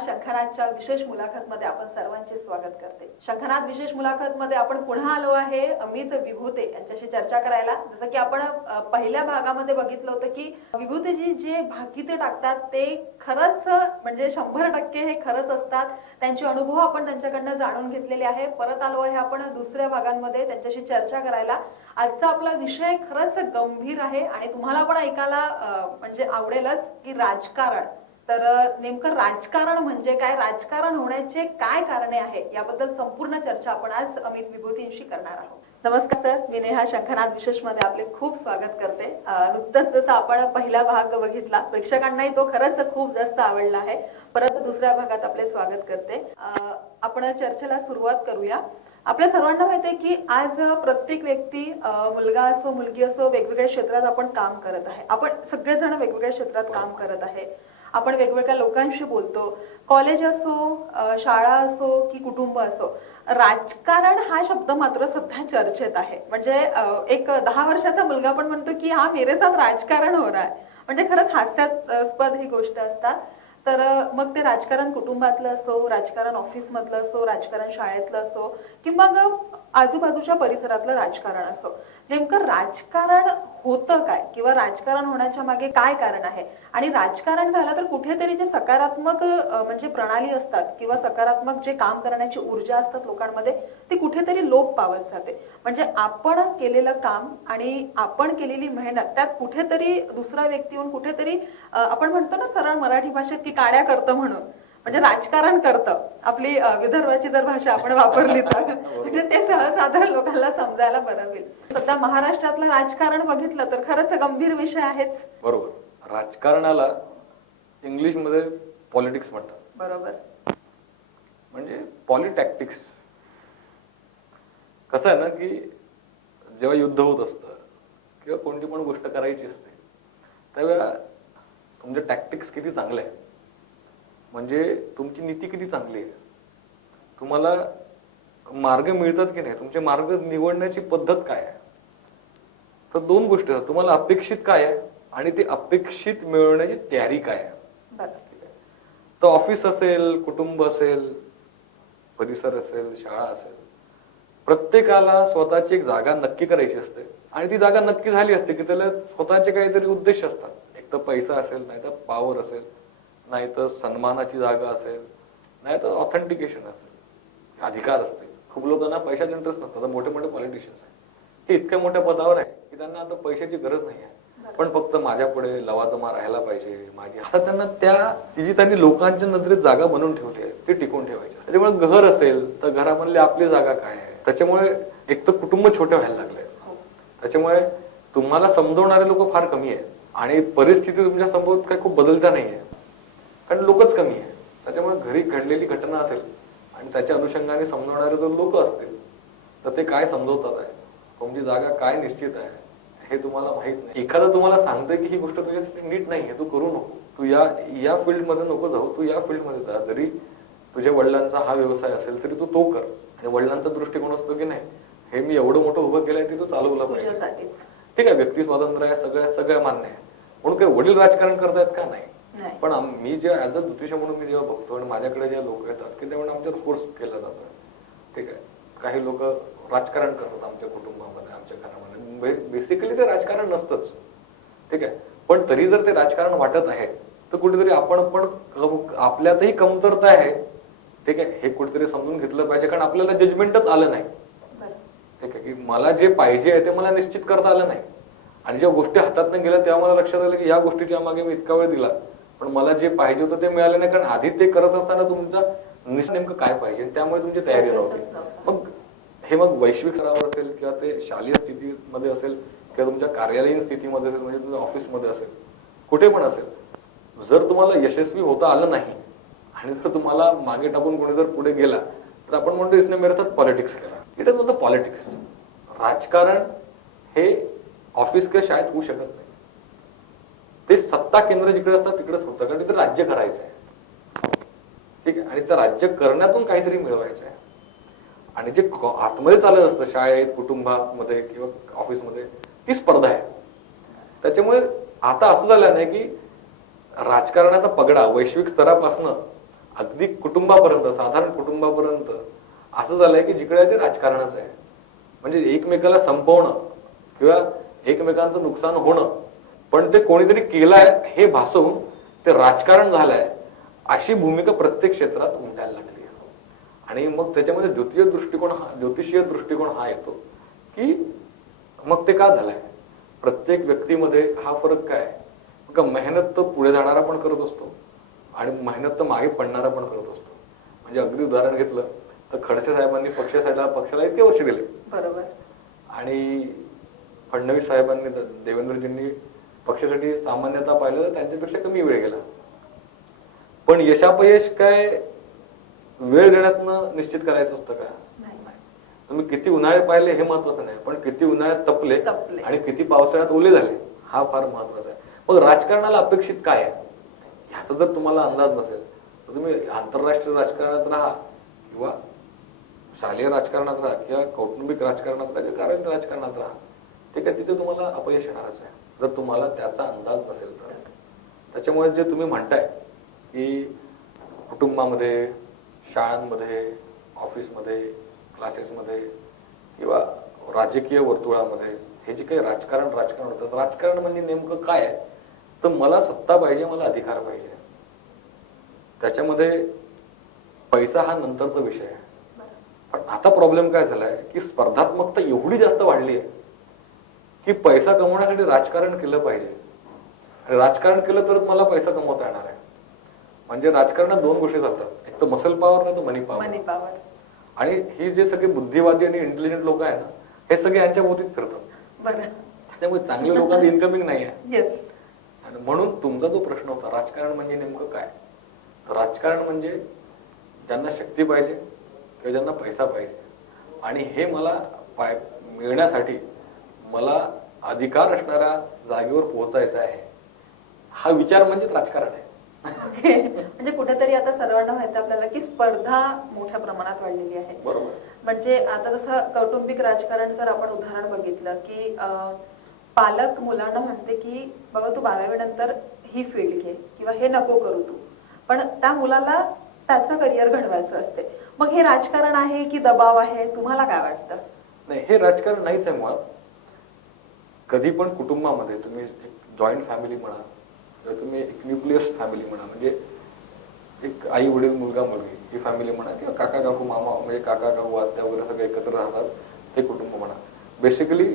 शंखनादच्या विशेष मुलाखत मध्ये आपण सर्वांचे स्वागत करते. शंखनाद विशेष मुलाखत मध्ये आपण पुन्हा आलो आहे अमित विभूते यांच्याशी चर्चा करायला. जसं की आपण पहिल्या भागामध्ये बघितलं होतं की विभूतेजी जे भाकिते टाकतात ते खरंच म्हणजे 100% हे खरंच असतात. त्यांचे अनुभव आपण त्यांच्याकडनं जाणून घेतलेले आहे. परत आलो आहे आपण दुसऱ्या भागांमध्ये त्यांच्याशी चर्चा करायला. आजचा आपला विषय खरंच गंभीर आहे आणि तुम्हाला पण ऐकायला म्हणजे आवडेलच की राजकारण. तर नेमकं राजकारण म्हणजे काय, राजकारण होण्याचे काय कारणे आहे याबद्दल संपूर्ण चर्चा आपण आज अमित विभूतींशी करणार आहोत. नमस्कार सर, मी नेहा शंखनाद विशेष मध्ये आपले खूप स्वागत करते. नुकतंच जसं आपण पहिला भाग बघितला, प्रेक्षकांनाही तो खरंच खूप जास्त आवडला आहे. परत दुसऱ्या भागात आपले स्वागत करते. आपण चर्चेला सुरुवात करूया. आपल्या सर्वांना माहिती आहे की आज प्रत्येक व्यक्ती मुलगा असो मुलगी असो वेगवेगळ्या क्षेत्रात आपण काम करत आहे. आपण सगळेजण वेगवेगळ्या क्षेत्रात काम करत आहे. आपण वेगवेगळ्या लोकांशी बोलतो. कॉलेज असो, शाळा असो की कुटुंब असो, राजकारण हा शब्द मात्र सध्या चर्चेत आहे. म्हणजे एक 10 वर्षाचा मुलगा पण म्हणतो की हा मेरे साथ राजकारण हो रहा है. म्हणजे खरंच हास्यास्पद ही गोष्ट असतात. तर मग ते राजकारण कुटुंबातलं असो, राजकारण ऑफिस मधलं असो, राजकारण शाळेतलं असो किंवा आजूबाजूच्या परिसरातलं राजकारण असो, नेमकं राजकारण होतं काय किंवा राजकारण होण्याच्या मागे काय कारण आहे. आणि राजकारण झालं तर कुठेतरी जे सकारात्मक म्हणजे प्रणाली असतात किंवा सकारात्मक जे काम करण्याची ऊर्जा असतात लोकांमध्ये, ती कुठेतरी लोप पावत जाते. म्हणजे आपण केलेलं काम आणि आपण केलेली मेहनत त्यात कुठेतरी दुसरा व्यक्ती येऊन कुठेतरी आपण म्हणतो ना सरळ मराठी भाषेत की काड्या करतं म्हणून, म्हणजे राजकारण करतं. आपली विदर्भाची जर भाषा आपण वापरली तर म्हणजे ते सर्वसाधारण लोकांना समजायला बरं होईल. सध्या महाराष्ट्रातलं राजकारण बघितलं तर खरंच गंभीर विषय आहेच. बरोबर. राजकारणाला इंग्लिश मध्ये पॉलिटिक्स म्हणतात. बरोबर. म्हणजे पॉलिटॅक्टिक्स. कसं आहे ना की जेव्हा युद्ध होत असतं किंवा कोणती पण गोष्ट करायची असते त्यावेळेला तुमचे टॅक्टिक्स किती चांगले आहे, म्हणजे तुमची नीती किती चांगली आहे, तुम्हाला मार्ग मिळतात की नाही, तुमचे मार्ग निवडण्याची पद्धत काय आहे. तर दोन गोष्टी आहेत, तुम्हाला अपेक्षित काय आहे आणि ते अपेक्षित मिळवण्याची तयारी काय आहे. तर ऑफिस असेल, कुटुंब असेल, परिसर असेल, शाळा असेल, प्रत्येकाला स्वतःची एक जागा नक्की करायची असते आणि ती जागा नक्की झाली असते की त्याला स्वतःचे काहीतरी उद्देश असतात. एक तर पैसा असेल, नाही तर पॉवर असेल, नाही तर सन्मानाची जागा असेल, नाही तर ऑथेंटिकेशन असेल, अधिकार असतील. खूप लोकांना पैशात इंटरेस्ट नसतो. आता मोठे मोठे पॉलिटिशियन्स आहेत, ते इतक्या मोठ्या पदावर आहे की त्यांना आता पैशाची गरज नाही आहे, पण फक्त माझ्या पुढे लवाजमा राहायला पाहिजे माझी. आता त्यांना ती जी त्यांनी लोकांच्या नजरेत जागा बनवून ठेवली आहे ती टिकून ठेवायची. त्याच्यामुळे घर असेल तर घरामधली आपली जागा काय आहे. त्याच्यामुळे एक तर कुटुंब छोटे व्हायला लागले. त्याच्यामुळे तुम्हाला समजवणारे लोक फार कमी आहे आणि परिस्थिती तुमच्या समोर काही खूप बदलता नाहीये कारण लोकच कमी आहे. त्याच्यामुळे घरी घडलेली घटना असेल आणि त्याच्या अनुषंगाने समजवणारे जर लोक असतील तर ते काय समजवतात आहे, तुमची जागा काय निश्चित आहे हे तुम्हाला माहित नाही. एखादं तुम्हाला सांगतंय की ही गोष्ट तुझ्यासाठी नीट नाहीये, तू करू नको, तू या फील्ड मध्ये नको जाऊ, तू या फील्ड मध्ये जा. जरी तुझ्या वडिलांचा हा व्यवसाय असेल तरी तू तो कर. आणि वडिलांचा दृष्टिकोन असतो की नाही हे मी एवढं मोठं उभं केलंय ते तू चालवलं पाहिजे. ठीक आहे, व्यक्ती स्वातंत्र्य आहे, सगळं मान्य आहे. म्हणून काही वडील राजकारण करतायत का? नाही. पण मी जेव्हा ऍज अ ज्योतिष म्हणून मी जेव्हा बघतो आणि माझ्याकडे जे लोक येतात की त्यामुळे आमच्यावर फोर्स केला जातो. ठीक आहे, काही लोक राजकारण करतात आमच्या कुटुंबामध्ये, आमच्या घरामध्ये. बेसिकली ते राजकारण नसतंच. ठीक आहे, पण तरी जर ते राजकारण वाटत आहे तर कुठेतरी आपण पण आपल्यातही कमतरता आहे. ठीक आहे, हे कुठेतरी समजून घेतलं पाहिजे कारण आपल्याला जजमेंटच आलं नाही. ठीक आहे, की मला जे पाहिजे आहे ते मला निश्चित करता आलं नाही आणि जेव्हा गोष्टी हातात नाही गेल्या तेव्हा मला लक्षात आलं की या गोष्टीच्या मागे मी इतका वेळ दिला पण मला जे पाहिजे होतं ते मिळालं नाही. कारण आधी ते करत असताना तुमचा नेमकं काय पाहिजे त्यामुळे तुमची तयारी नव्हती. मग वैश्विक स्तरावर असेल किंवा ते शालेय स्थितीमध्ये असेल किंवा तुमच्या कार्यालयीन स्थितीमध्ये असेल, म्हणजे तुमच्या ऑफिसमध्ये असेल, कुठे पण असेल, जर तुम्हाला यशस्वी होता आलं नाही आणि जर तुम्हाला मागे टाकून कोणी जर पुढे गेला तर आपण म्हणतो इसने मेरे साथ पॉलिटिक्स केला. It is not the politics. राजकारण हे ऑफिस किंवा शाळेत होऊ शकत नाही. ते सत्ता केंद्र जिकडे असतात तिकडेच होतं कारण तिथे राज्य करायचं आहे. ठीक आहे, आणि त्या राज्य करण्यातून काहीतरी मिळवायचं आहे आणि जे आतमध्ये चालत असतं शाळेत, कुटुंबामध्ये किंवा ऑफिसमध्ये, ती स्पर्धा आहे. त्याच्यामुळे आता असं झालं नाही की राजकारणाचा पगडा वैश्विक स्तरापासून अगदी कुटुंबापर्यंत, साधारण कुटुंबापर्यंत असं झालंय की जिकडे ते राजकारणच आहे. म्हणजे एकमेकाला संपवणं किंवा एकमेकांचं नुकसान होणं, पण ते कोणीतरी केलंय हे भासवून ते राजकारण झालंय अशी भूमिका प्रत्येक क्षेत्रात उमटायला लागली आहे. आणि मग त्याच्यामध्ये ज्योतिषीय दृष्टिकोन हा येतो की मग ते का झालंय. प्रत्येक व्यक्तीमध्ये हा फरक काय, का मेहनत तर पुढे जाणारा पण करत असतो आणि मेहनत तर मागे पडणारा पण करत असतो. म्हणजे अगदी उदाहरण घेतलं तर खडसे साहेबांनी पक्षाला इतके वर्ष दिले, बरोबर, आणि फडणवीस साहेबांनी, देवेंद्रजींनी पक्षासाठी सामान्यता पाहिलं तर त्यांच्यापेक्षा कमी वेळ गेला. पण यशापयश काय वेळ देण्यातनं निश्चित करायचं असतं का. तुम्ही किती उन्हाळे पाहिले हे महत्वाचं नाही, पण किती उन्हाळ्यात तपले आणि किती पावसाळ्यात ओले झाले हा फार महत्वाचा आहे. मग राजकारणाला अपेक्षित काय आहे ह्याचा जर तुम्हाला अंदाज नसेल तर तुम्ही आंतरराष्ट्रीय राजकारणात राहा किंवा शालेय राजकारणात राहा किंवा कौटुंबिक राजकारणात राहा किंवा कार्यरत राजकारणात राहा, ते काय तिथे तुम्हाला अपयश येणारच आहे जर तुम्हाला त्याचा अंदाज नसेल तर. त्याच्यामुळे जे तुम्ही म्हणताय की कुटुंबामध्ये, शाळांमध्ये, ऑफिसमध्ये, क्लासेसमध्ये किंवा राजकीय वर्तुळामध्ये हे जे काही राजकारण होतं, राजकारण म्हणजे नेमकं काय आहे तर मला सत्ता पाहिजे, मला अधिकार पाहिजे. त्याच्यामध्ये पैसा हा नंतरचा विषय आहे. पण आता प्रॉब्लेम काय झालाय की स्पर्धात्मकता एवढी जास्त वाढली आहे की पैसा कमवण्यासाठी राजकारण केलं पाहिजे, आणि राजकारण केलं तर मला पैसा कमवता येणार आहे. म्हणजे राजकारणात दोन गोष्टी चालतात, एक तर मसल पॉवर नाही तर मनी पॉवर. आणि ही जे सगळे बुद्धिवादी आणि इंटेलिजंट लोक आहे ना हे सगळे यांच्या भोवतीच फिरतात. त्यामुळे चांगल्या लोकांना इन्कमिंग नाही आहे. आणि म्हणून तुमचा जो प्रश्न होता राजकारण म्हणजे नेमकं काय, तर राजकारण म्हणजे ज्यांना शक्ती पाहिजे किंवा ज्यांना पैसा पाहिजे, आणि हे मला मिळण्यासाठी मला अधिकार असणाऱ्या जागेवर पोहोचायचं आहे, हा विचार म्हणजे राजकारण आहे. म्हणजे कुठेतरी आता सर्वांना माहिती आपल्याला की स्पर्धा मोठ्या प्रमाणात वाढलेली आहे. बरोबर. म्हणजे आता जसं कौटुंबिक राजकारण जर आपण उदाहरण बघितलं की पालक मुलांना म्हणते की बाबा तू 12वी नंतर ही फील्ड घे किंवा हे नको करू तू, पण त्या मुलाला त्याचं करिअर घडवायचं असते. मग हे राजकारण आहे की दबाव आहे, तुम्हाला काय वाटतं? नाही, हे राजकारण नाहीच आहे मुळात. कधी पण कुटुंबामध्ये तुम्ही जॉईंट फॅमिली म्हणा किंवा तुम्ही एक न्यूक्लियस फॅमिली म्हणा, म्हणजे एक आई वडील मुलगा मुलगी ही फॅमिली म्हणा किंवा काका काकू मामा म्हणजे काका काकू आत्या वगैरे सगळे एकत्र राहतात ते कुटुंब म्हणा, बेसिकली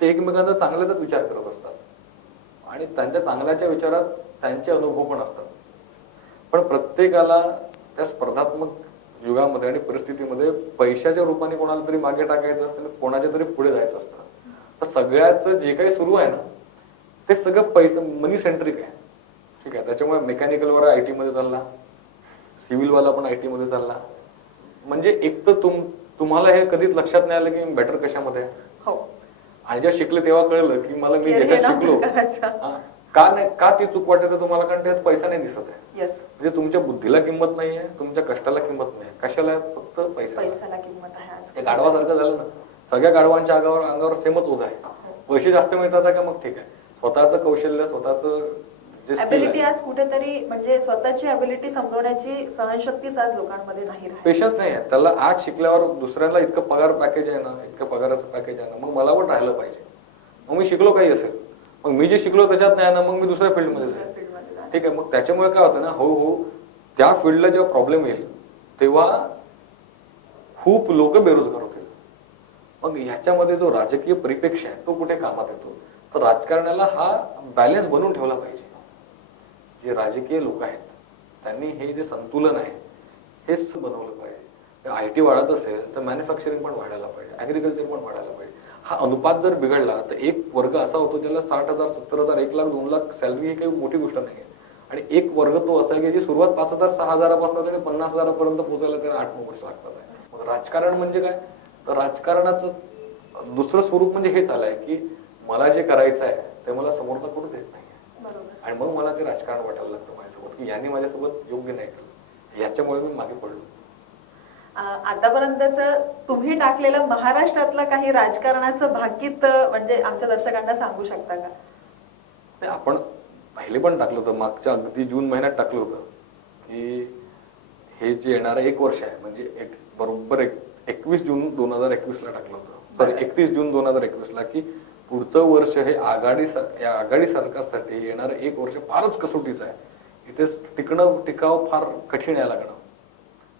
ते एकमेकांचा चांगल्याचाच विचार करत असतात आणि त्यांच्या चांगल्याच्या विचारात त्यांचे अनुभव पण असतात. पण प्रत्येकाला त्या स्पर्धात्मक युगामध्ये आणि परिस्थितीमध्ये पैशाच्या रूपाने कोणाला तरी मागे टाकायचं असतं, कोणाच्या तरी पुढे जायचं असतं. तर सगळ्याचं जे काही सुरू आहे ना ते सगळं पैसा मनी सेंट्रिक आहे. ठीक आहे, त्याच्यामुळे मेकॅनिकल वाला आयटी मध्ये चालला, सिव्हिल वाला पण आयटी मध्ये चालला. म्हणजे एक तर तुम्हाला हे कधीच लक्षात नाही आलं की बेटर कशामध्ये आहे. आणि जेव्हा शिकले तेव्हा कळलं की मला मी ज्याच्यात शिकलो का ती चूक वाटते तुम्हाला, कारण त्यात पैसा नाही दिसत आहे. म्हणजे तुमच्या बुद्धीला किंमत नाहीये, तुमच्या कष्टाला किंमत नाही, कशाला, फक्त पैशाला किंमत आहे. गाढवासारखं झालं ना, सगळ्या गाढवांच्या अंगावर सेमच ओझ आहे. पैसे जास्त मिळतात का मग ठीक आहे, स्वतःचं कौशल्य, स्वतःचं ॲबिलिटी आज कुठेतरी म्हणजे स्वतःची ॲबिलिटी समजवण्याची सहनशक्तीच आज लोकांमध्ये नाही राहिली. पेशन्स नाही आहे त्याला. आज शिकल्यावर दुसऱ्याला इतकं पगार पॅकेज आहे ना, इतकं पगाराचं पॅकेज आहे ना, मग मला पण राहिलं पाहिजे. मग मी शिकलो काही असेल, मग मी जे शिकलो त्याच्यात नाही ना, मग मी दुसऱ्या फील्डमध्ये जाईल. ठीक आहे, मग त्याच्यामुळे काय होतं ना, हो त्या फील्डला जेव्हा प्रॉब्लेम येईल तेव्हा खूप लोक बेरोजगार होतील. मग ह्याच्यामध्ये जो राजकीय परिप्रेक्ष्य आहे तो कुठे कामात येतो, तर राजकारणाला हा बॅलन्स बनवून ठेवला पाहिजे. जे राजकीय लोक आहेत त्यांनी हे जे संतुलन आहे हेच बनवलं पाहिजे. आयटी वाढत असेल तर मॅन्युफॅक्चरिंग पण वाढायला पाहिजे, ऍग्रिकल्चर पण वाढायला पाहिजे. हा अनुपात जर बिघडला तर एक वर्ग असा होतो ज्याला 60,000, 70,000, 1 लाख, 2 लाख सॅलरी ही काही मोठी गोष्ट नाही. आणि एक वर्ग तो असा की जी सुरुवात 5,000, 6,000 पासून 50,000 पर्यंत पोहोचायला त्याला 8-9 वर्ष लागतात. मग राजकारण म्हणजे काय, तर राजकारणाचं दुसरं स्वरूप म्हणजे हेच आलंय की मला जे करायचं आहे ते मला समोरचा करू देत नाही, आणि मग मला ते राजकारण वाटायला लागतं माझ्यासोबत की यांनी माझ्यासोबत योग्य नाही केलं, याच्यामुळे मी मागे पडलो. आतापर्यंतच तुम्ही टाकलेलं महाराष्ट्रातलं काही राजकारणाचं भाकीत म्हणजे आमच्या दर्शकांना सांगू शकता का? आपण पहिले पण टाकलं होतं, मागच्या अगदी जून महिन्यात टाकलं होतं की हे जे येणारं एक वर्ष आहे म्हणजे बरोबर 21 जून 2021 ला टाकलं होतं, सॉरी 31 जून 2021 ला, की पुढचं वर्ष हे या आघाडी सरकारसाठी येणारं एक वर्ष फारच कसोटीचं आहे. इथे टिकाव फार कठीण आहे लागणं.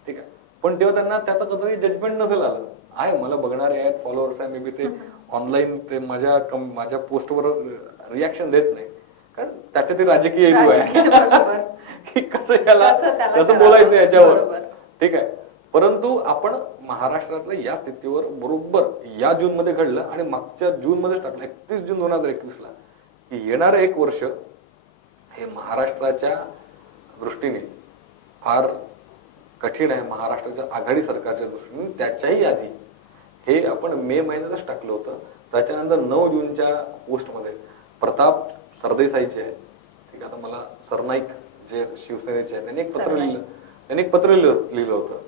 ठीक आहे, पण तेव्हा त्यांना त्याचं कधी जजमेंट नसेल आलं. आहे, मला बघणारे आहेत, फॉलोअर्स आहे, मे बी ते ऑनलाईन ते माझ्या पोस्टवर रिॲक्शन देत नाही, कारण त्याच्या ते राजकीय हेतू आहे की कसं बोलायचं याच्यावर. ठीक आहे, परंतु आपण महाराष्ट्रातल्या या स्थितीवर बरोबर या जून मध्ये घडलं आणि मागच्या जून मध्ये टाकलं 31 जून 2021 ला, की येणारं एक वर्ष हे महाराष्ट्राच्या दृष्टीने फार कठीण आहे, महाराष्ट्राच्या आघाडी सरकारच्या दृष्टीने. त्याच्याही आधी हे आपण मे महिन्यातच टाकलं होतं. त्याच्यानंतर 9 जूनच्या पोस्टमध्ये प्रताप सरदेसाईचे आहे, ठीक आहे, आता मला सरनाईक जे शिवसेनेचे आहे, त्यांनी एक पत्र लिहिलं होतं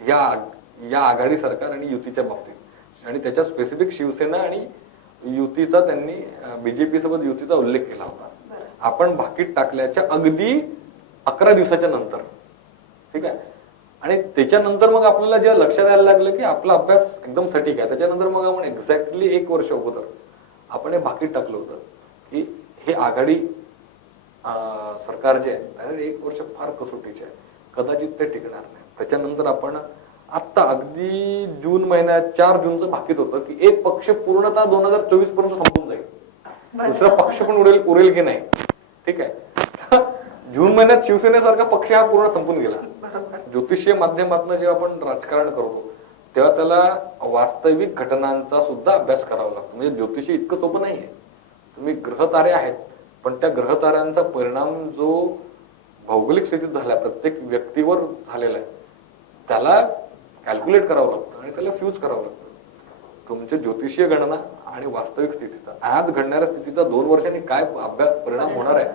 या आघाडी सरकार आणि युतीच्या बाबतीत, आणि त्याच्या स्पेसिफिक शिवसेना आणि युतीचा त्यांनी बीजेपी सोबत युतीचा उल्लेख केला होता. आपण भाकीत टाकल्याच्या अगदी 11 दिवसाच्या नंतर. ठीक आहे, आणि त्याच्यानंतर मग आपल्याला जे लक्षात यायला लागलं की आपला अभ्यास एकदम सटीक आहे. त्याच्यानंतर मग आपण एक्झॅक्टली एक वर्ष अगोदर आपण हे भाकीत टाकलं होतं की हे आघाडी सरकार जे आहे एक वर्ष फार कसोटीचे आहे, कदाचित ते टिकणार नाही. त्याच्यानंतर आपण आता अगदी जून महिन्यात 4 जूनचं भाकीत होतं की एक पक्ष पूर्णतः 2024 पर्यंत संपून जाईल, दुसरा पक्ष पण उरेल की नाही. ठीक आहे, जून महिन्यात शिवसेनेसारखा पक्ष हा पूर्ण संपून गेला. ज्योतिषीय माध्यमातून जेव्हा आपण राजकारण करतो तेव्हा त्याला वास्तविक घटनांचा सुद्धा अभ्यास करावा लागतो. म्हणजे ज्योतिषी इतकं सोपं नाहीये. तुम्ही ग्रहतारे आहेत, पण त्या ग्रहताऱ्यांचा परिणाम जो भौगोलिक स्थितीत झाला, प्रत्येक व्यक्तीवर झालेला आहे, त्याला कॅल्क्युलेट करावं लागतं आणि त्याला फ्यूज करावं लागतं. तुमचे ज्योतिषीय गणना आणि वास्तविक स्थितीचा, आज घडणाऱ्या स्थितीचा 2 वर्षांनी काय परिणाम होणार आहे,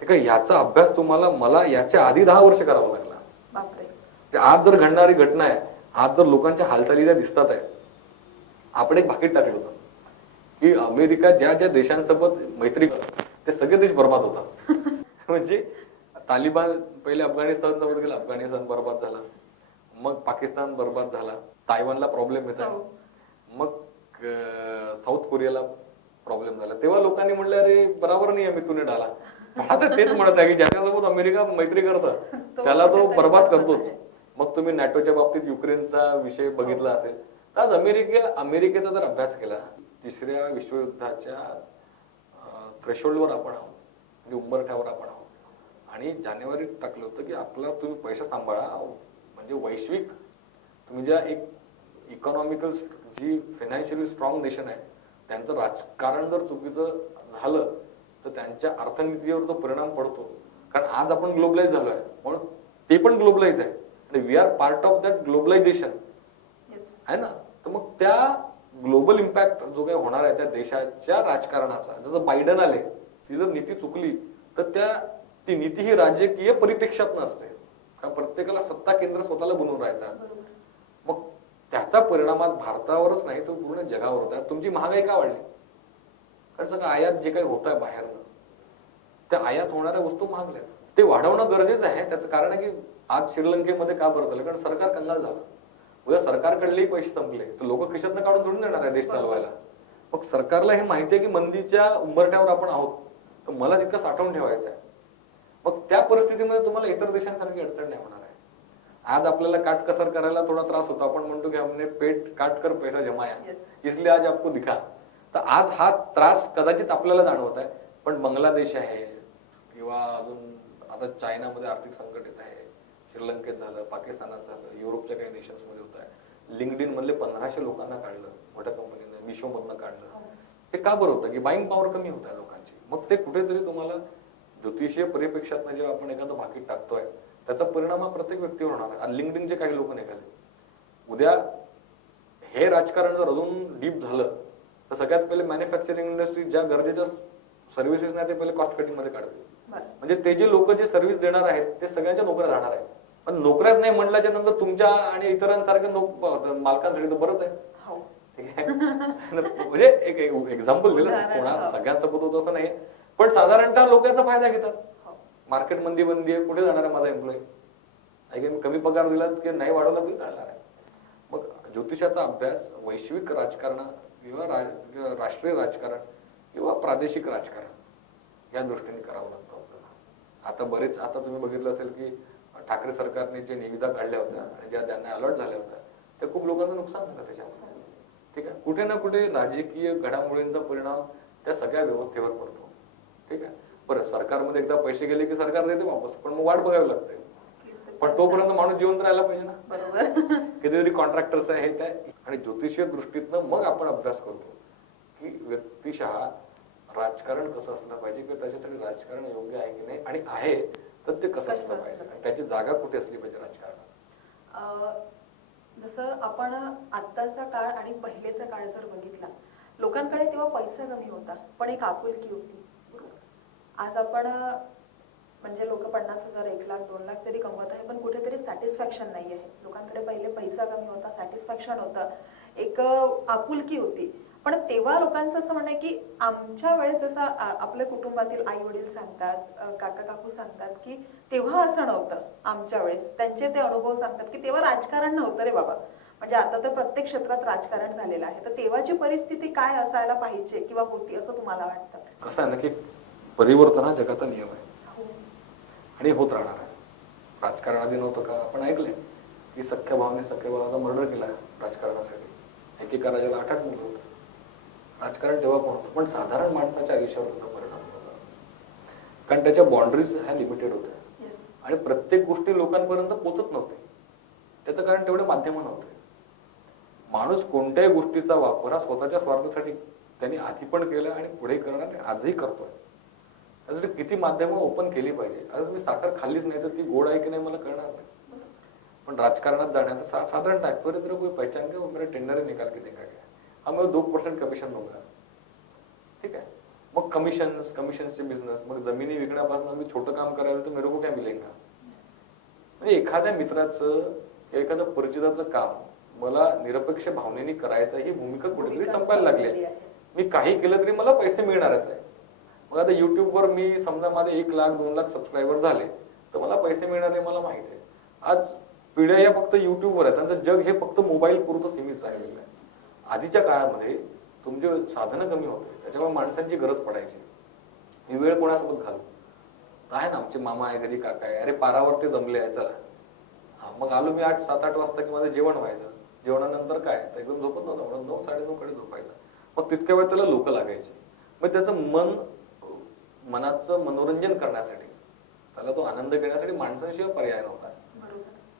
ठीक आहे, याचा अभ्यास मला याच्या आधी 10 वर्ष करावा लागला. आज जर घडणारी घटना आहे, आज जर लोकांच्या हालचाली ज्या दिसतात आहे, आपण एक भाकीत टाकलं होतं की अमेरिका ज्या ज्या देशांसोबत मैत्री करत ते सगळे देश बर्बाद होतात. म्हणजे तालिबान पहिले अफगाणिस्तान सोबत गेला, अफगाणिस्तान बर्बाद झाला, मग पाकिस्तान बर्बाद झाला, तायवानला प्रॉब्लेम येत आहे, मग साऊथ कोरियाला प्रॉब्लेम झाला. तेव्हा लोकांनी म्हणलं अरे बरोबर नाही आम्ही तुने डाला. आता तेच म्हणत आहे की ज्याच्यासोबत अमेरिका मैत्री करतं त्याला तो बर्बाद करतोच. मग तुम्ही नॅटोच्या बाबतीत युक्रेनचा विषय बघितला असेल तर आज अमेरिकेचा जर अभ्यास केला, 3ऱ्या विश्वयुद्धाच्या थ्रेशोल्डवर आपण आहोत, म्हणजे उंबरठ्यावर आपण आहोत, आणि जानेवारीत टाकलं होतं की आपला तुम्ही पैसा सांभाळा. म्हणजे वैश्विक तुम्ही ज्या एक इकॉनॉमिकल जी फायनान्शियली स्ट्रॉंग नेशन आहे त्यांचं राजकारण जर चुकीचं झालं तर त्यांच्या अर्थनीतीवर तो परिणाम पडतो. कारण आज आपण ग्लोबलाइज झालो आहे, म्हणून ते पण ग्लोबलाइज आहे आणि we are part of that globalisation आहे ना. तर मग त्या ग्लोबल इम्पॅक्ट जो काही होणार आहे त्या देशाच्या राजकारणाचा, जसं बायडन आले, ती जर नीती चुकली तर ती नीती ही राजकीय परिप्रेक्षात नसते, कारण प्रत्येकाला सत्ता केंद्र स्वतःला बनवून राहायचा. मग त्याचा परिणामात भारतावरच नाही तर पूर्ण जगावर होता. तुमची महागाई का वाढली? कारण सगळं आयात जे काही होत आहे बाहेरनं, त्या आयात होणाऱ्या वस्तू महागल्या. ते वाढवणं गरजेचं आहे. त्याचं कारण आहे की आज श्रीलंकेमध्ये का बरं झालं? कारण सरकार कंगाल झालं. उद्या सरकारकडलेही पैसे संपले तर लोक खिशातनं काढून थोडून देणार आहे देश चालवायला. मग सरकारला हे माहिती आहे की मंदीच्या उंबरठ्यावर आपण आहोत, तर मला तितकं साठवून ठेवायचं आहे. मग त्या परिस्थितीमध्ये तुम्हाला इतर देशांसारखी अडचण नाही होणार आहे. आज आपल्याला काटकसर करायला थोडा त्रास होतो. आपण म्हणतो की हमने पेट काट कर पैसा जमाया, इसलिए आज आपको दिखा. तर आज हा त्रास कदाचित आपल्याला जाणवत आहे, पण बांगलादेश आहे किंवा अजून आता चायनामध्ये आर्थिक संकट येत आहे, श्रीलंकेत झालं, पाकिस्तानात झालं, युरोपच्या काही नेशन्स मध्ये होत आहे. लिंक्डइन मधले 1500 लोकांना काढलं मोठ्या कंपनीने, मिशो मधनं काढलं. हे का बरं होतं की बाईंग पॉवर कमी होत आहे लोकांची. मग ते कुठेतरी तुम्हाला ज्योतिषीय परिप्रेक्षात जेव्हा आपण एखादं भाकीत टाकतोय त्याचा परिणाम हा प्रत्येक व्यक्तीवर होणार आहे. लिंक्डइनचे काही लोक निघाले, उद्या हे राजकारण जर अजून डीप झालं तर सगळ्यात पहिले मॅन्युफॅक्चरिंग इंडस्ट्री ज्या गरजेच्या सर्व्हिसेस नाही ते पहिले कॉस्ट कटिंग मध्ये काढतील. म्हणजे ते जे लोक जे सर्व्हिस देणार आहेत ते सगळ्यांच्या नोकऱ्या जाणार आहेत. पण नोकऱ्याच नाही म्हणल्याच्या नंतर तुमच्या आणि इतरांसारख्या मालकांसाठी तर बरंच आहे. म्हणजे एक एक्झाम्पल दिलं, कोणा सगळ्यांसोबत होत असं नाही, पण साधारणतः लोक याचा फायदा घेतात. मार्केट मंदी आहे, कुठे जाणार आहे माझा एम्प्लॉई? आहे कमी पगार दिला की नाही वाढवला तरी चालणार आहे. मग ज्योतिषाचा अभ्यास वैश्विक राजकारण किंवा राष्ट्रीय राजकारण किंवा प्रादेशिक राजकारण या दृष्टीने करावं लागतं आपल्याला. आता तुम्ही बघितलं असेल की ठाकरे सरकारने जे निविदा काढल्या होत्या आणि ज्या त्यांना अलर्ट झाल्या होत्या त्या खूप लोकांचं नुकसान झालं त्याच्यामध्ये. ठीक आहे, कुठे ना कुठे राजकीय घडामोडींचा परिणाम त्या सगळ्या व्यवस्थेवर पडतो. ठीक आहे, बरं सरकारमध्ये एकदा पैसे गेले की सरकार देते वापस, पण मग वाट बघावी लागते. पण तोपर्यंत माणूस जिवंत राहायला पाहिजे ना. बरोबर. कितीतरी कॉन्ट्रॅक्टर्स आहेत आणि ज्योतिषीय दृष्टीतनं मग आपण अभ्यास करतो की व्यक्तिशः राजकारण कसं असलं पाहिजे किंवा त्याच्यासाठी राजकारण योग्य आहे की नाही, आणि आहे तर ते कसं असलं पाहिजे, त्याची जागा कुठे असली पाहिजे राजकारणात. जसं आपण आत्ताचा काळ आणि पहिलेचा काळ जर बघितला, लोकांकडे तेव्हा पैसा कमी होता पण एक आपुलकी होती. आज आपण म्हणजे लोक 50,000 1,00,000 2,00,000 जरी कमवत आहे पण कुठेतरी सॅटिस्फॅक्शन नाही आहे. लोकांकडे पहिले पैसा कमी होता, सॅटिस्फॅक्शन होतं, एक आपुलकी होती. पण तेव्हा लोकांचं असं म्हणणं आहे की आमच्या वेळेस जसं आपल्या कुटुंबातील आई वडील सांगतात, काका काकू सांगतात की तेव्हा असं नव्हतं. आमच्या वेळेस त्यांचे ते अनुभव सांगतात की तेव्हा राजकारण नव्हतं रे बाबा. म्हणजे आता तर प्रत्येक क्षेत्रात राजकारण झालेलं आहे. तर तेव्हाची परिस्थिती काय असायला पाहिजे किंवा होती असं तुम्हाला वाटतं? कसं आहे ना की परिवर्तन हा जगाचा नियम आहे आणि होत राहणार आहे. राजकारणाआधी नव्हतं का आपण ऐकलंय की सख्या भावाने सख्या भावाचा मर्डर केला राजकारणासाठी. एकेका राजाला 8 मुलं होतं. राजकारण तेव्हा पण होतं, पण साधारण माणसाच्या आयुष्यावर त्याचा परिणाम होता, कारण त्याच्या बाउंड्रीज ह्या लिमिटेड होत्या आणि प्रत्येक गोष्टी लोकांपर्यंत पोहोचत नव्हते. त्याचं कारण तेवढे माध्यम नव्हते. माणूस कोणत्याही गोष्टीचा वापर हा स्वतःच्या स्वार्थासाठी त्यांनी आधी पण केला आणि पुढे करणार, आजही करतोय. त्यासाठी किती माध्यमं ओपन केली पाहिजे. आज मी साखर खाल्लीच नाही तर ती गोड आहे की नाही मला कळणार नाही, पण राजकारणात जाण्याचा साधारण टाइप त्वरित कोई पहचान के वो मेरा टेंडर निकाल के देगा क्या, हमें 2% कमिशन दूंगा. ठीक आहे, मग कमिशनचे बिझनेस, मग जमिनी विकण्यापासून मी छोटं काम करायला तर मेरे को क्या मिलेगा. म्हणजे एखाद्या मित्राचं एखाद्या परिचिताचं काम मला निरपेक्ष भावनेने करायचं ही भूमिका कुठेतरी संपायला लागली. मी काही केलं तरी मला पैसे मिळणारच आहे. मग आता युट्यूबवर मी समजा माझे 1,00,000 2,00,000 सबस्क्रायबर झाले तर मला पैसे मिळणार आहे, मला माहिती आहे. आज पिढ्या या फक्त युट्यूबवर आहेत, त्यांचं जग हे फक्त मोबाईल पुरतं सीमित राहिलेलं आहे. आधीच्या काळामध्ये तुमचे साधनं कमी होते, त्याच्यामुळे माणसांची गरज पडायची. मी वेळ कोणासोबत घालू, आहे ना आमचे मामा आहे घरी, काका आहे, अरे पारावर ते दमले आहे चला, हा मग आलो मी 8 7 8 वाजता की माझं जेवण व्हायचं. जेवणानंतर काय तर एकदम झोपत नव्हतं म्हणून 9 9:30 कडे झोपायचं. मग तितक्या वेळ त्याला लोक लागायची. मग त्याचं मनाचं मनोरंजन करण्यासाठी, त्याला तो आनंद घेण्यासाठी माणसाशिवाय पर्याय नव्हता.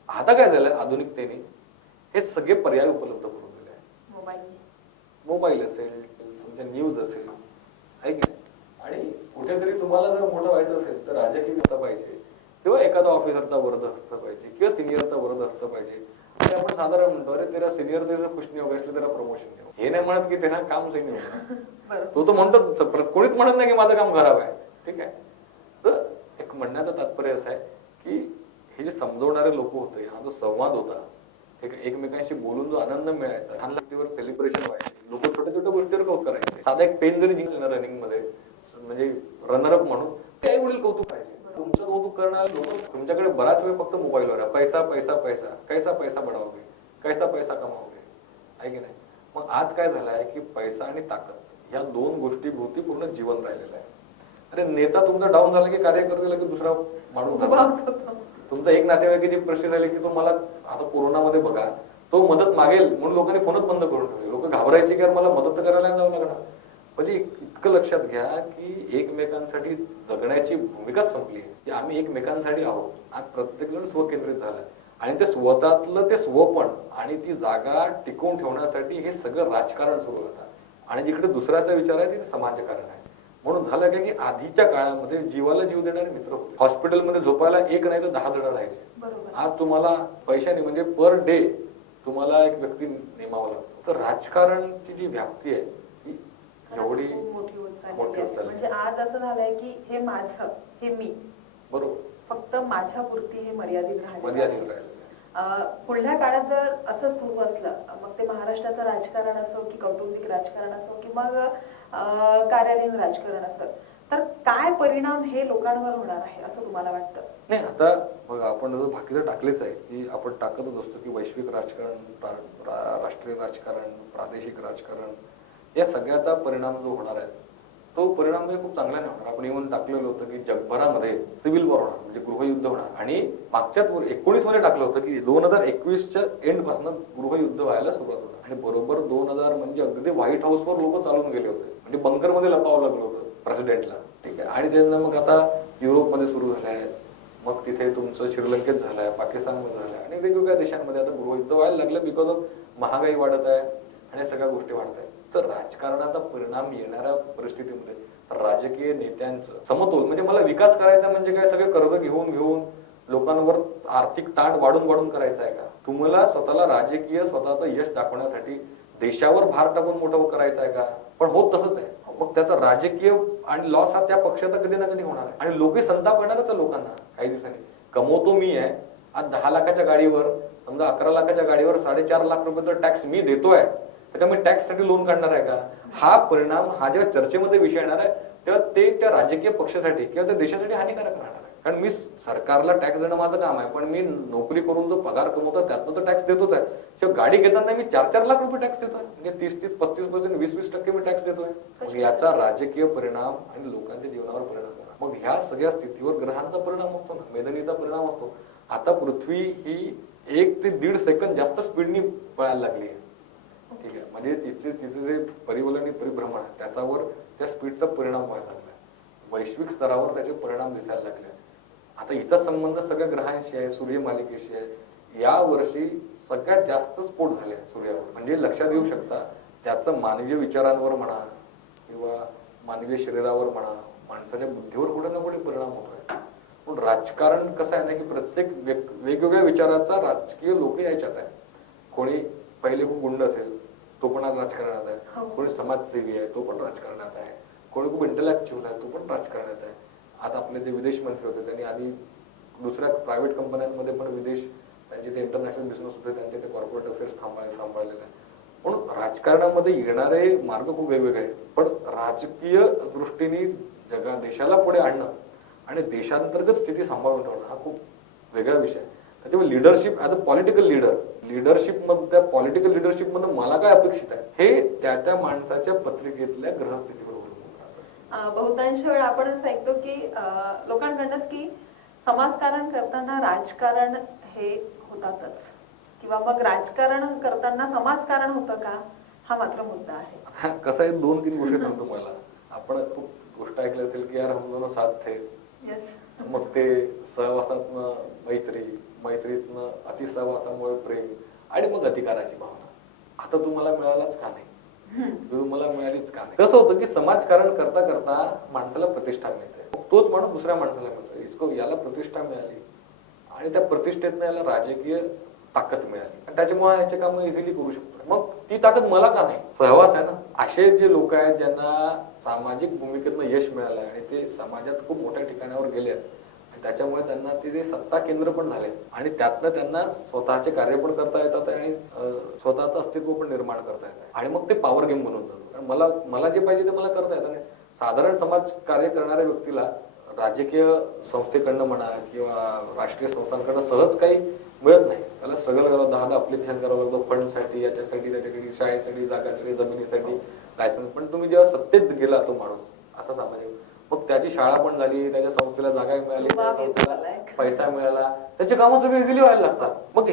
आता काय झालं आधुनिकतेने हे सगळे पर्याय उपलब्ध करून दिले आहे. मोबाईल असेल, तुमच्या न्यूज असेल, आहे की नाही. आणि कुठेतरी तुम्हाला जर मोठं व्हायचं असेल तर राजकीय असलं पाहिजे किंवा एखादा ऑफिसरचा वर्ध असलं पाहिजे किंवा सिनियरचा वर्ध असलं पाहिजे. आणि आपण साधारण म्हणतो अरे तेरा सिनियर त्याचं खुश नाही होगा इसलिए तेरा प्रमोशन नाही होगा. हे नाही म्हणत की त्यांना काम सही नाही होणार. तो म्हणतो, कोणीच म्हणत नाही की माझं काम खराब आहे. ठीक आहे, तर एक म्हणण्याचं तात्पर्य असं आहे की हे जे समजवणारे लोक होते, हा जो संवाद होता, एकमेकांशी बोलून जो आनंद मिळायचा, लहान गोष्टीवर सेलिब्रेशन व्हायचे, लोक छोट्या छोट्या गोष्टीवर कौतुक करायचे. साधा एक पेन जरी जिंकलं रनिंग मध्ये म्हणजे रनरअप म्हणून ते आई वडील कौतुक करायचे. तुमचं कौतुक करणारे लोक तुमच्याकडे बराच वेळ फक्त मोबाईलवर आहे. पैसा पैसा पैसा, कैसा पैसा बढाओगे, कैसा पैसा कमाओगे, आहे की नाही. मग आज काय झालं आहे की पैसा आणि ताकद या 2 गोष्टी भोवती पूर्ण जीवन राहिलेलं आहे. अरे नेता तुमचा डाऊन झाला की कार्यकर्त्याला की दुसरा माणूस, तुमचा एक नातेवाईकाची प्रश्न झाले की तो मला आता कोरोनामध्ये बघा तो मदत मागेल म्हणून लोकांनी फोनच बंद करून ठेवले. लोक घाबरायचे की मला मदत करायला जावं लागणार. म्हणजे इतकं लक्षात घ्या की एकमेकांसाठी जगण्याची भूमिका संपली की आम्ही एकमेकांसाठी आहोत. आज प्रत्येक जण स्वकेंद्रित झालाय आणि ते स्वतःतलं ते स्वपण आणि ती जागा टिकवून ठेवण्यासाठी हे सगळं राजकारण सुरू होतं. आणि जिकडे दुसऱ्याचा विचार आहे ते समाजकारण आहे. म्हणून झालं काय की आधीच्या काळामध्ये जीवाला जीव देणारे मित्र होते. हॉस्पिटलमध्ये झोपायला एक नाही तर 10 जण राहायचे. आज तुम्हाला पैशाने म्हणजे पर डे तुम्हाला एक व्यक्ती नेमावा लागतो. तर राजकारणची जी व्याप्ती आहे ती एवढी मोठी होत चालली. म्हणजे आज असं झालंय की हे माझं, हे मी, बरोबर, फक्त माझ्या पुरती हे मर्यादित राहिले. पुढल्या काळात जर असं सुरू असलं, मग ते महाराष्ट्राचं राजकारण असो की कौटुंबिक राजकारण असो की मग कार्यालयीन राजकारण असो, तर काय परिणाम हे लोकांवर होणार आहे असं तुम्हाला वाटतं? नाही, आता बघा, आपण जर भाकीचं टाकलेच आहे की आपण टाकतच असतो की वैश्विक राजकारण, राष्ट्रीय राजकारण, प्रादेशिक राजकारण, या सगळ्याचा परिणाम जो होणार आहे तो परिणाम म्हणजे खूप चांगला नाही होणार. आपण इव्हन टाकलेलं होतं की जगभरामध्ये सिव्हिल वॉर होणार, म्हणजे गृहयुद्ध होणार. आणि मागच्याच 19 मध्ये टाकलं होतं की 2021च्या एंड पासून गृहयुद्ध व्हायला सुरुवात होणार. आणि बरोबर 2000 म्हणजे अगदी व्हाईट हाऊसवर लोक चालून गेले होते, म्हणजे बंकर मध्ये लपावं लागलं होतं प्रेसिडेंटला. ठीक आहे. आणि त्यांना मग आता युरोपमध्ये सुरू झाले आहे, मग तिथे तुमचं श्रीलंकेत झालंय, पाकिस्तानमध्ये झालंय, आणि वेगवेगळ्या देशांमध्ये आता गृहयुद्ध व्हायला लागलं बिकॉज ऑफ महागाई वाढत आहे आणि सगळ्या गोष्टी वाढत आहेत. तर राजकारणाचा परिणाम येणाऱ्या परिस्थितीमध्ये राजकीय नेत्यांचं समतोल, म्हणजे मला विकास करायचा म्हणजे काय सगळे कर्ज घेऊन घेऊन लोकांवर आर्थिक ताण वाढून वाढून करायचा आहे का? तुम्हाला स्वतःला राजकीय स्वतःचं यश दाखवण्यासाठी देशावर भार टाकून मोठं करायचं आहे का? पण होत तसंच आहे. मग त्याचा राजकीय आणि लॉस हा त्या पक्षाचा कधी ना कधी होणार आहे. आणि लोक संताप येणारच लोकांना काही दिवसांनी. कमवतो मी आहे, आज 10 लाखाच्या गाडीवर, समजा 11 लाखाच्या गाडीवर 4.5 लाख रुपये टॅक्स मी देतोय, तर मी टॅक्स साठी लोन काढणार आहे का? हा परिणाम हा जेव्हा चर्चेमध्ये विषय येणार आहे तेव्हा ते त्या राजकीय पक्षासाठी किंवा त्या देशासाठी हानिकारक राहणार आहे. कारण मी सरकारला टॅक्स देणं माझं काम आहे, पण मी नोकरी करून जो पगार कमवतो त्यातनं तर टॅक्स देतोच आहे. किंवा गाडी घेताना मी 4-4 लाख रुपये टॅक्स देतोय, म्हणजे 30-30, 35%, 20-20% मी टॅक्स देतोय. मग याचा राजकीय परिणाम आणि लोकांच्या जीवनावर परिणाम होणार. मग ह्या सगळ्या स्थितीवर ग्रहांचा परिणाम असतो ना, मेदनीचा परिणाम असतो. आता पृथ्वी ही 1 ते 1.5 सेकंद जास्त स्पीडनी पळायला लागली आहे. ठीक आहे. म्हणजे तिचे जे परिवलन आणि परिभ्रमण आहे त्याच्यावर त्या स्पीडचा परिणाम व्हायला लागला. वैश्विक स्तरावर त्याचे परिणाम दिसायला लागले. आता हिचा संबंध सगळ्या ग्रहांशी आहे, सूर्यमालिकेशी आहे. या वर्षी सगळ्यात जास्त स्फोट झाले सूर्यावर, म्हणजे लक्षात येऊ शकता त्याचं मानवीय विचारांवर म्हणा किंवा मानवीय शरीरावर म्हणा, माणसाच्या बुद्धीवर कुठे ना कुठे परिणाम होतोय. पण राजकारण कसं आहे ना की प्रत्येक वेगवेगळ्या विचाराचा राजकीय लोक याच्यात आहे. कोणी पहिले खूप गुंड असेल तो पण आज राजकारणात आहे, कोणी समाजसेवी आहे तो पण राजकारणात आहे, कोणी खूप इंटलेक्च्युअल आहे तो पण राजकारणात आहे. आता आपले जे विदेश मंत्री होते त्यांनी आधी दुसऱ्या प्रायव्हेट कंपन्यांमध्ये पण विदेश, त्यांचे ते इंटरनॅशनल बिझनेस होते, त्यांचे ते कॉर्पोरेट अफेअर्स सांभाळलेले आहे. म्हणून राजकारणामध्ये येणारे मार्ग खूप वेगवेगळे आहेत. पण राजकीय दृष्टीने देशाला पुढे आणणं आणि देशांतर्गत स्थिती सांभाळून ठेवणं हा खूप वेगळा विषय आहे. त्याच्यामुळे leadership as a political leader, त्या पॉलिटिकल लिडरशिप मध्ये मला काय अपेक्षित आहे हे त्या माणसाच्या पत्रिकेतल्या ग्रहस्थितीवर बहुतांश वेळा आपण असं ऐकतो की लोकांकडनंच की समाजकारण करताना राजकारण हे होतातच, किंवा मग राजकारण करताना समाजकारण होतं का, हा मात्र मुद्दा आहे. कसं आहे, 2-3 गोष्टी सांगतो मला. आपण खूप गोष्ट ऐकली असेल की यार हम दोनों साथ थे. मग ते सहवासातनं मैत्री, मैत्रीतनं अतिसहवासामुळे प्रेम, आणि मग अधिकाराची भावना. आता तुम्हाला मिळालाच का नाही, मला मिळालीच का नाही. कसं होतं की समाजकारण करता करता माणसाला प्रतिष्ठा मिळते, तोच माणूस दुसऱ्या माणसाला मिळतो. इसको याला प्रतिष्ठा मिळाली आणि त्या प्रतिष्ठेतनं याला राजकीय ताकद मिळाली आणि त्याच्यामुळे याचे काम इझिली करू शकतो. मग ती ताकद मला का नाही? सहवास आहे ना. असे जे लोक आहेत ज्यांना सामाजिक भूमिकेतनं यश मिळालं आणि ते समाजात खूप मोठ्या ठिकाणावर गेले आहेत, त्याच्यामुळे त्यांना ते सत्ता केंद्र पण झाले आणि त्यातनं त्यांना स्वतःचे कार्य पण करता येतात आणि स्वतःचं अस्तित्व पण निर्माण करता येतात आणि मग ते पॉवर गेम बनून जातो. मला जे पाहिजे ते मला करता येतं. आणि साधारण समाज कार्य करणाऱ्या व्यक्तीला राजकीय संस्थेकडनं म्हणा किंवा राष्ट्रीय संस्थांकडनं सहज काही मिळत नाही. त्याला स्ट्रगल करावं, 10 अप्लिकेशन करावं लागतं फंडसाठी, याच्यासाठी, त्याच्यासाठी, शाळेसाठी, जागासाठी, जमिनीसाठी, लायसन्स. पण तुम्ही जेव्हा सत्तेत गेला तो माणूस असा सामाजिक, मग त्याची शाळा पण झाली, त्याच्या संस्थेला जागा मिळाली, पैसा मिळाला, त्याचे कामं सगळे इझिली व्हायला लागतात. मग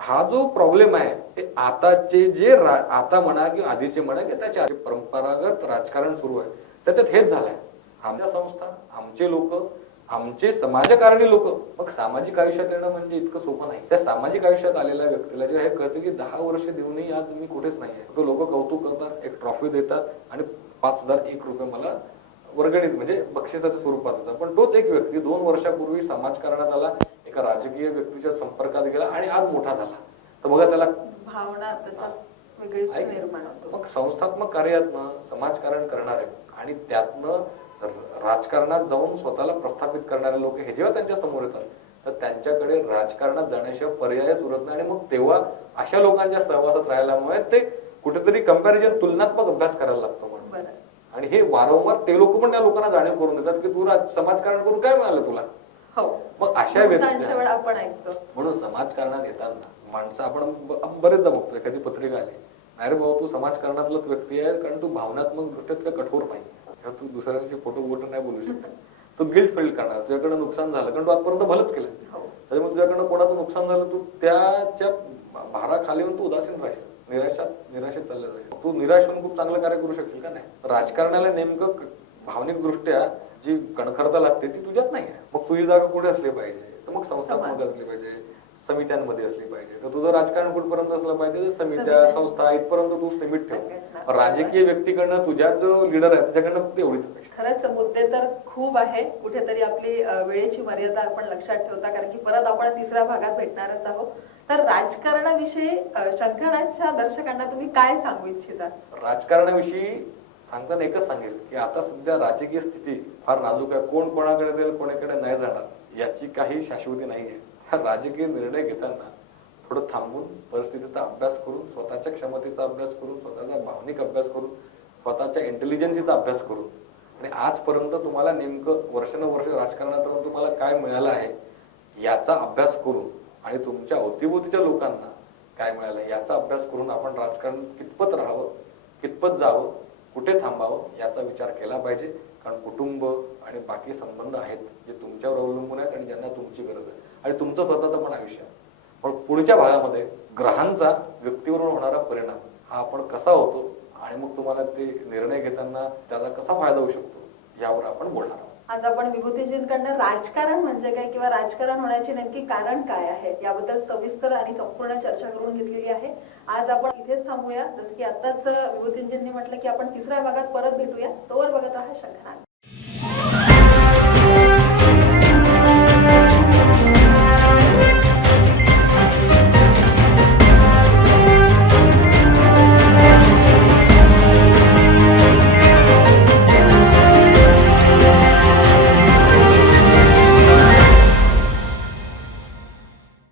हा जो प्रॉब्लेम आहे ते आताचे जे आता म्हणा किंवा आधीचे म्हणा की त्याच्या परंपरागत राजकारण सुरू आहे त्याच्यात हेच झालंय. आमच्या संस्था, आमचे लोक, आमचे समाजकारणी लोक. मग सामाजिक आयुष्यात येणं म्हणजे इतकं सोपं नाही. त्या सामाजिक आयुष्यात आलेल्या व्यक्तीला जे हे कळतं की 10 वर्ष देऊनही आज मी कुठेच नाहीये. तो लोक कौतुक करतात, एक ट्रॉफी देतात आणि 5001 रुपये मला वर्गणीत म्हणजे बक्षिसाच्या स्वरूपात होता. पण तोच एक व्यक्ती 2 वर्षापूर्वी समाजकारणात आला, एका राजकीय व्यक्तीच्या संपर्कात गेला आणि आज मोठा झाला. तर बघा त्याला भावना वेगळीच निर्माण होते. मग संस्थात्मक कार्यातनं समाजकारण करणारे आणि त्यातनं राजकारणात जाऊन स्वतःला प्रस्थापित करणारे लोक हे जेव्हा त्यांच्या समोर येतात तर त्यांच्याकडे राजकारणात जाण्याशिवाय पर्यायच उरत नाही. आणि मग तेव्हा अशा लोकांच्या सहवासात राहिल्यामुळे ते कुठेतरी कंपॅरिझन, तुलनात्मक अभ्यास करायला लागतो. आणि हे वारंवार ते लोक पण त्या लोकांना जाणीव करून देतात की तू समाजकारण करून काय मिळालं तुला. हो, मग अशा बहुतांश वेळा आपण ऐकतो. म्हणून समाजकारणात येताना माणसं आपण बरेचदा बघतो, एखादी पत्रिका आली, नाही रे बाबा तू समाजकारणातलाच व्यक्ती आहे कारण तू भावनात्मक दृष्ट्यात काय कठोर नाही किंवा तू दुसऱ्यांचे फोटो बोटो नाही बोलू शकत, तू गिल्ट फील करणार, तुझ्याकडे नुकसान झालं कारण तू आजपर्यंत भलंच केलं, हो. त्याच्यामुळे तुझ्याकडनं कोणाचं नुकसान झालं तू त्याच्या भाराखाली येऊन तू उदासीन राहशील, निराशेत चाललं जाईल. तू निराश होऊन खूप चांगलं कार्य करू शकशील का नाही. राजकारणाला नेमकं भावनिक दृष्ट्या जी कणखरता लागते ती तुझ्यात नाही आहे. मग तुझी जागा कुठे असली पाहिजे, तर मग संस्थात्मक असली पाहिजे, समित्यांमध्ये असली पाहिजे. तर तुझं राजकारण कुठपर्यंत असलं पाहिजे, समित्या संस्था इथपर्यंत तू सीमित ठेव. राजकीय व्यक्तीकडनं तुझ्या जो लीडर आहे त्याच्याकडनं फक्त एवढीच अपेक्षा. खरंच मुद्दे तर खूप आहे. कुठेतरी आपली वेळेची मर्यादा आपण लक्षात ठेवता, कारण की परत आपण तिसऱ्या भागात भेटणारच आहोत. तर राजकारणाविषयी शंखनादच्या दर्शकांना तुम्ही काय सांगू इच्छिता? राजकारणाविषयी सांगताना एकच सांगेल की आता सध्या राजकीय स्थिती फार नाजूक आहे. कोण कोणाकडे जाईल, कोणाकडे नाही जाणार याची काही शाश्वती नाहीये. राजकीय निर्णय घेताना थोडं थांबून परिस्थितीचा अभ्यास करून, स्वतःच्या क्षमतेचा अभ्यास करून, स्वतःचा भावनिक अभ्यास करून, स्वतःच्या इंटेलिजन्सीचा अभ्यास करून, आणि आजपर्यंत तुम्हाला नेमकं वर्षानुवर्ष राजकारणात राहून तुम्हाला काय मिळालं आहे याचा अभ्यास करून, आणि तुमच्या अवतीभोवतीच्या लोकांना काय मिळालं याचा अभ्यास करून आपण राजकारण कितपत राहावं, कितपत जावं, कुठे थांबावं याचा विचार केला पाहिजे. कारण कुटुंब आणि बाकी संबंध आहेत जे तुमच्यावर अवलंबून आहेत आणि ज्यांना तुमची गरज आहे, आणि तुमचं स्वतःचं पण आयुष्य आहे. पण पुढच्या भागामध्ये ग्रहांचा व्यक्तीवर होणारा परिणाम हा आपण कसा होतो आणि मग तुम्हाला ते निर्णय घेताना त्याचा कसा फायदा होऊ शकतो यावर आपण बोलणार आहोत. आज आपण विभूतीजींकडनं राजकारण म्हणजे काय किंवा राजकारण होण्याचे नेमकी कारण काय आहे याबद्दल सविस्तर आणि संपूर्ण चर्चा करून घेतलेली आहे. आज आपण इथेच थांबूया. जसं की आताच विभूतीजींनी म्हटलं की आपण तिसऱ्या भागात परत भेटूया. तोवर बघत राहा शंखनाद.